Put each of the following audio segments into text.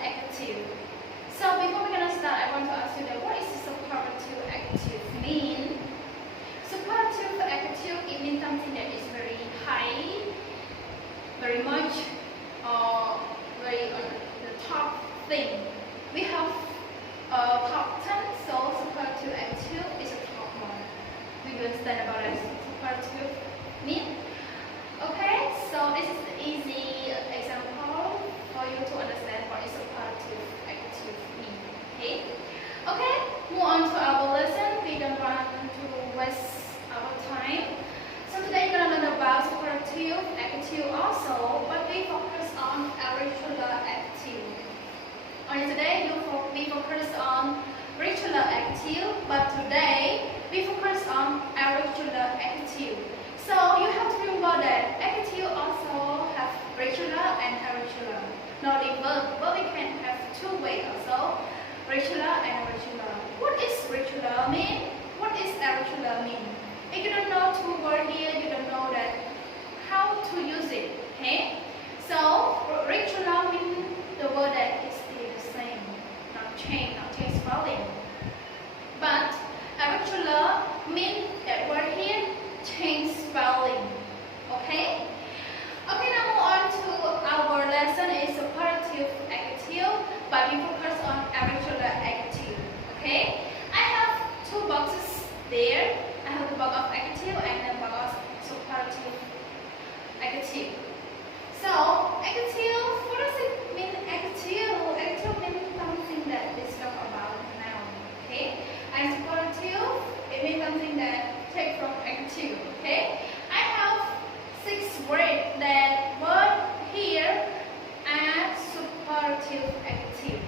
adjective. So before we're gonna start, I want to ask you that what is superlative adjective mean? Superlative adjective, it means something that is very high, very much, or very on the top thing. We have top 10, so superlative adjective is a top one. Do you understand about what superlative mean? Okay, so this is an easy example for you to understand what is superlative adjective mean. Okay, move on to our lesson. We don't want to waste our time. So today we're gonna learn about superlative adjective also, but we focus on irregular adjective. Only today we focus on regular adjective, but today we focus on irregular adjective. So you have to remember that adjective also have regular and irregular. Not in verb, but we can have two ways also, regular and irregular. What is regular mean? What is irregular mean? If you don't know two words here, you don't know that how to use it. Okay? So regular means the word that is still the same, not change spelling. But irregular means that word here change spelling. Okay? Okay, now move on to our lesson is superlative adjective, but we focus on irregular adjective. Okay? I have two boxes there. I have the box of adjective and the box of superlative adjective. So adjective, what does it mean? Adjective means something that we talk about now. Okay? And superlative, it means something that take from adjective. Okay? I have 6 words that word here and superlative adjective.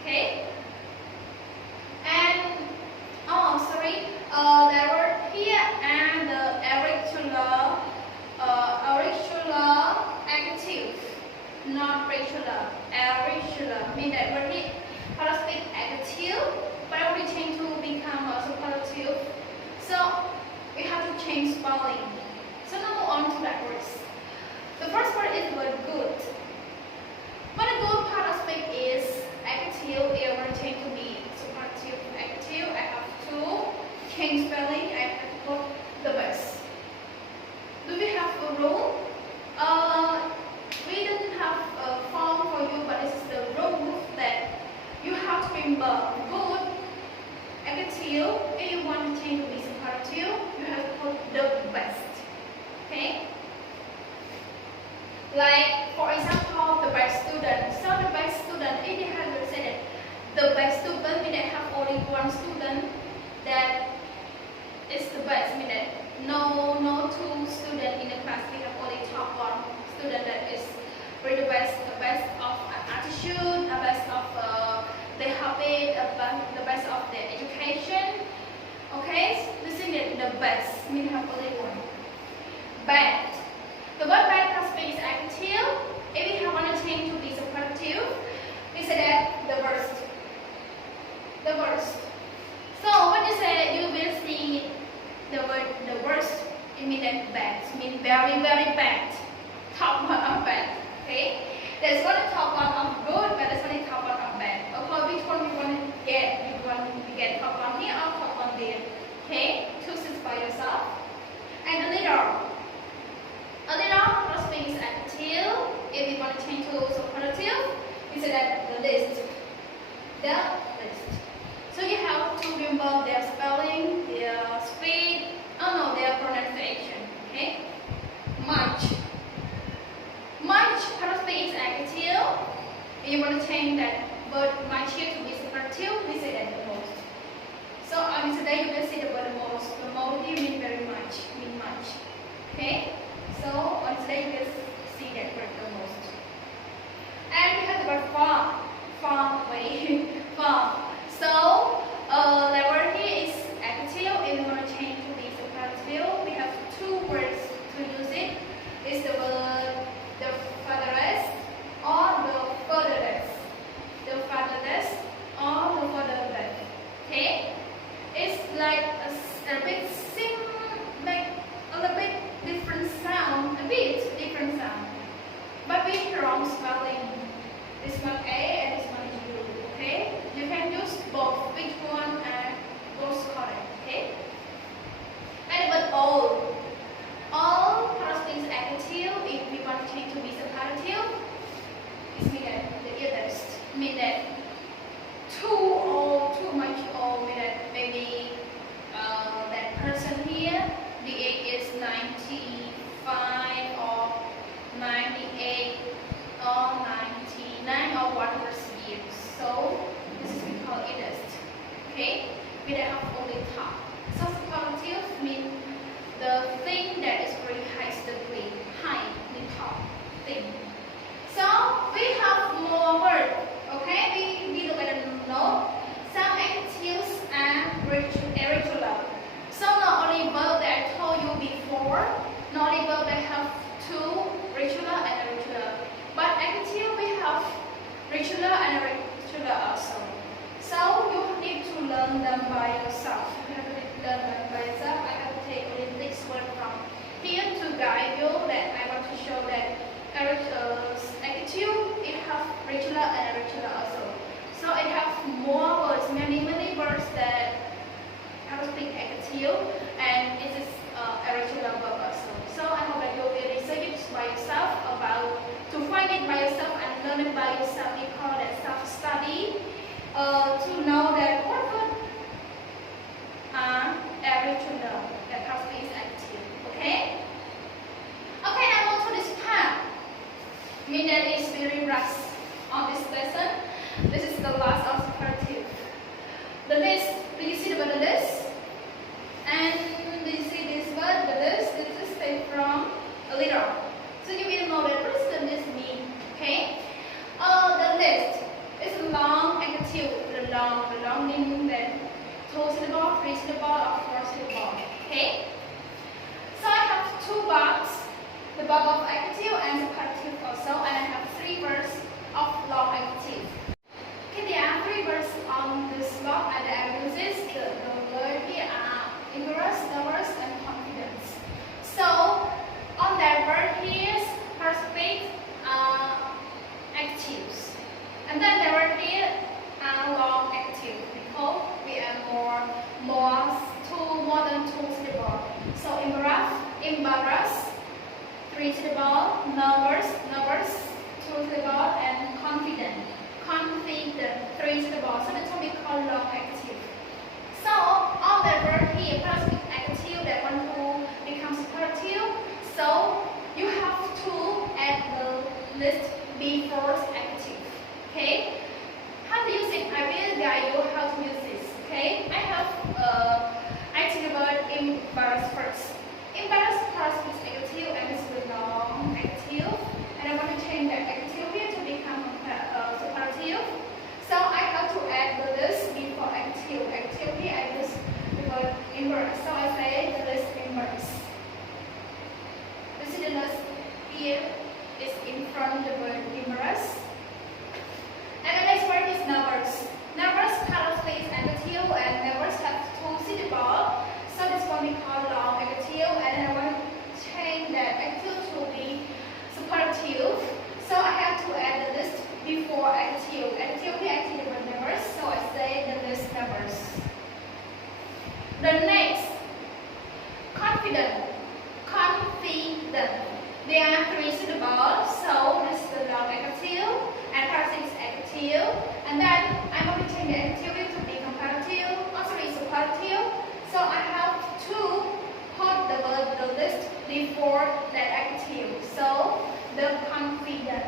Okay? And the word here and the irregular adjective, not regular. Irregular mean that word here parasitic adjective, but only change to become a superlative. So we have to change spelling. So now move on to that words. The first word is the word good. But the good part of it is adjective. It will change to be superlative adjective. I have to change spelling. I have to put the best. Do we have a rule? We don't have a form for you, but this is the rule that you have to remember. Good adjective. If you want to change to be superlative, you have to put the best. Okay? Like for example, the best student. So the best student, if you have to say that the best student, mean that have only one student that is the best, mean that no two students in the class. We have only top one student that is really the best of attitude, the best of their habit, the best of their education. Okay, this is the best. Mean have only one. Bad. The word bad has been adjective. If we want to change to be superlative, we say that the worst. The worst. So when you say, you will see the word the worst, it means that bad. It means very, very bad. Top one of bad. Okay? There's one top one of good, but there's only top one of bad. Okay, which one you want to get? You want to get top one here or top one there? Okay? Choose it by yourself. And a little. A little plus means adjective. If we want to change to superlative, we say that the list. The list. So you have to remember their spelling, their speed, their pronunciation. Okay? Much. Much plus means adjective. If you want to change that word much here to be superlative, we say that the most. So today you will see the word most. The most here means very much. Mean much. Okay? So on today you will see that word the most. And we have the word far. Far away. Far. So the word here is adjective. If we want to change to be superlative, we have 2 words to use it. It's the word the farthest or the furthest. The farthest or the furthest. Okay? It's like a bit different sound, but we wrong spelling. This one A we don't have only top. So superlative means the thing that is very high degree, high, the top thing. So we have more words. Okay, we look at the note. Some adjectives are irregular. So not only verb that I told you before, not only verb that have two, regular and irregular, but adjective we have regular and irregular also. So you need to learn them by yourself. You have to learn them by yourself. I have to take only this word from here to guide you. That I want to show that adjective it have regular and irregular also. So it have more words, many words that have to speak adjective, and it is irregular verb also. So I hope that you will research it by yourself to find it by yourself and learn it by yourself. We call that self-study. To know that what words are irregular, that has to be adjective. Okay? Okay, now on to this part. Mean that is very rush on this lesson. This is the last of superlative. The list, do you see the word list? And do you see this word, the list? This is taken from a little. So you will know that what does the list mean. Okay? The list is a long adjective. The long meaning that 2 syllables, 3 syllables, or 4 syllables. Okay? So I have 2 boxes. The box of adjective and superlative also, and I have 3 words of long adjective. Okay, there are 3 words on this block and the evidences. The word here are ignorance, nervous, and confidence. So on that word here, perfect adjectives. And then the word here are long adjectives because we are more than 2 syllables. So embarrass, 3 syllables, nervous, 2 syllables, and confident, 3 syllables. So that's what we call long adjective. So on the verb here, plus adjective that want to become superlative. So you have to add the list before adjective. Okay? How to use it? I will guide you how to use this. Okay? I have I take the word embarrass first. Embarrass first is adjective and this is long adjective. And I want to change that adjective here to become superlative. So I have to add the list before adjective. Adjective here I use the word embarrass. So I say the list embarrass. You see the list here is in front of the word embarrass. And the next word is nervous. Nervous part of this adjective and nervous have 2 syllables. So this one we call long adjective, and then I want to change that adjective to be superlative. So I have to add the list before adjective. Adjective here I take the word nervous, so I say the list nervous. The next, confident. There are 3 syllables, so this is the long adjective and perfect adjective. And then I want to change the adjective to be comparative, superlative. So I have to put the list before that adjective. So the confident,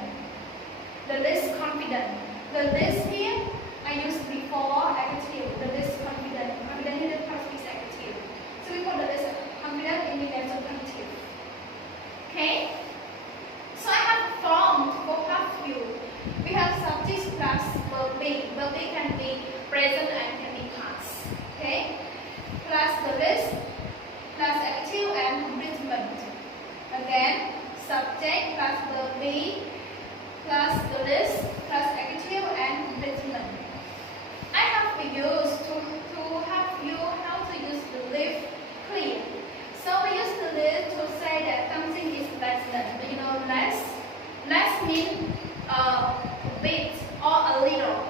the list confident. The list here I use before adjective. The list confident. Confident here is perfect adjective. So we put the list confident in the superlative. Okay? So I have formed vocabulary. We have subject plus verb be. Verb be can be present and can be past. Okay? Plus the list, plus adjective and complement. Again, subject plus verb be, plus the list, plus adjective and complement. I have to use to have you how to use the live clear. So we use the list to say that something is less than. Do you know less? Less means a bit or a little.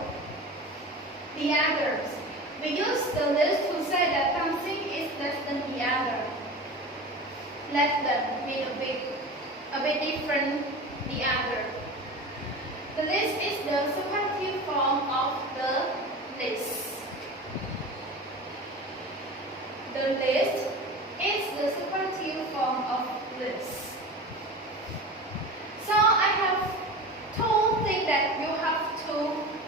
The others. We use the list to say that something is less than the other. Less than means a bit different the other. The list is the superlative form of the list. The list is the superlative form of list. So I have 2 things that you have to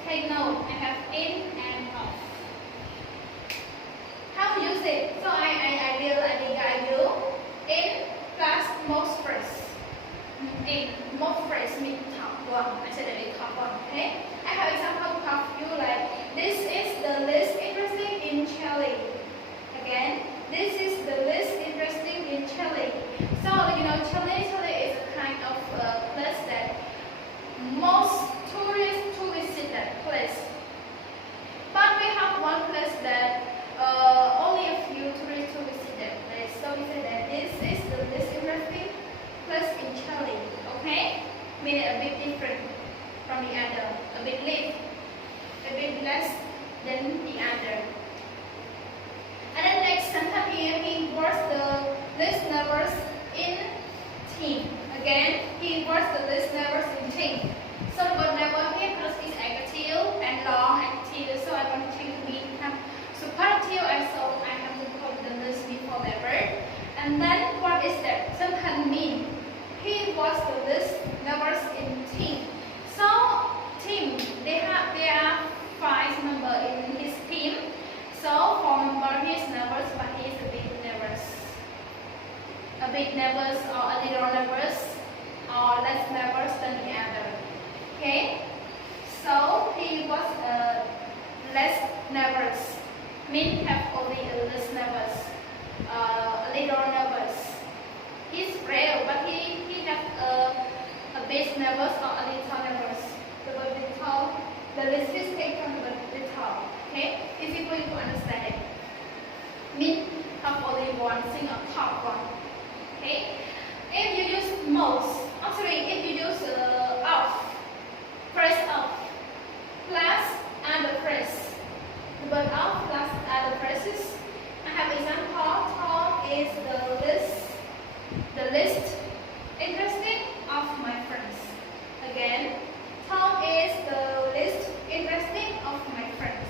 take note. I have in and of. than the other. And then next sentence here, he was the least nervous in team. Again, he was the least nervous in team. So the word never here plus is adjective and long adjective. So I want to become superlative, and so I have to put the least before that word. And then what is that? Sentence mean he was the least nervous in team. So team, there are 5 members in his team. So for member he is nervous, but he is a bit nervous. A bit nervous or a little nervous or less nervous than the other. Okay? So he was less nervous. Means have only a less nervous, a little nervous. He's frail, but he has a bit nervous or a little nervous. The word little, the least is taken from the word little. Okay? Easy for you to understand it. Mean have only one thing, a top one. Okay? If you use most, if you use of, phrase of, plus other phrase. The word of plus other phrases. I have example. Tom is the least interesting of my friends. Again, Tom is the least interesting of my friends.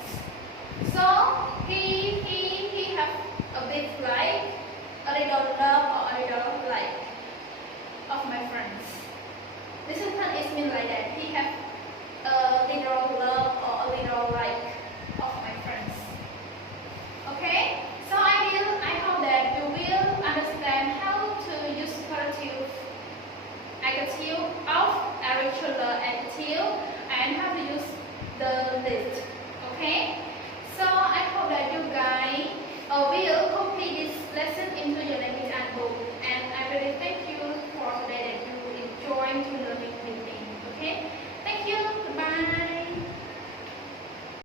So he have a bit like, a little love or a little like of my friends. This sentence is mean like that.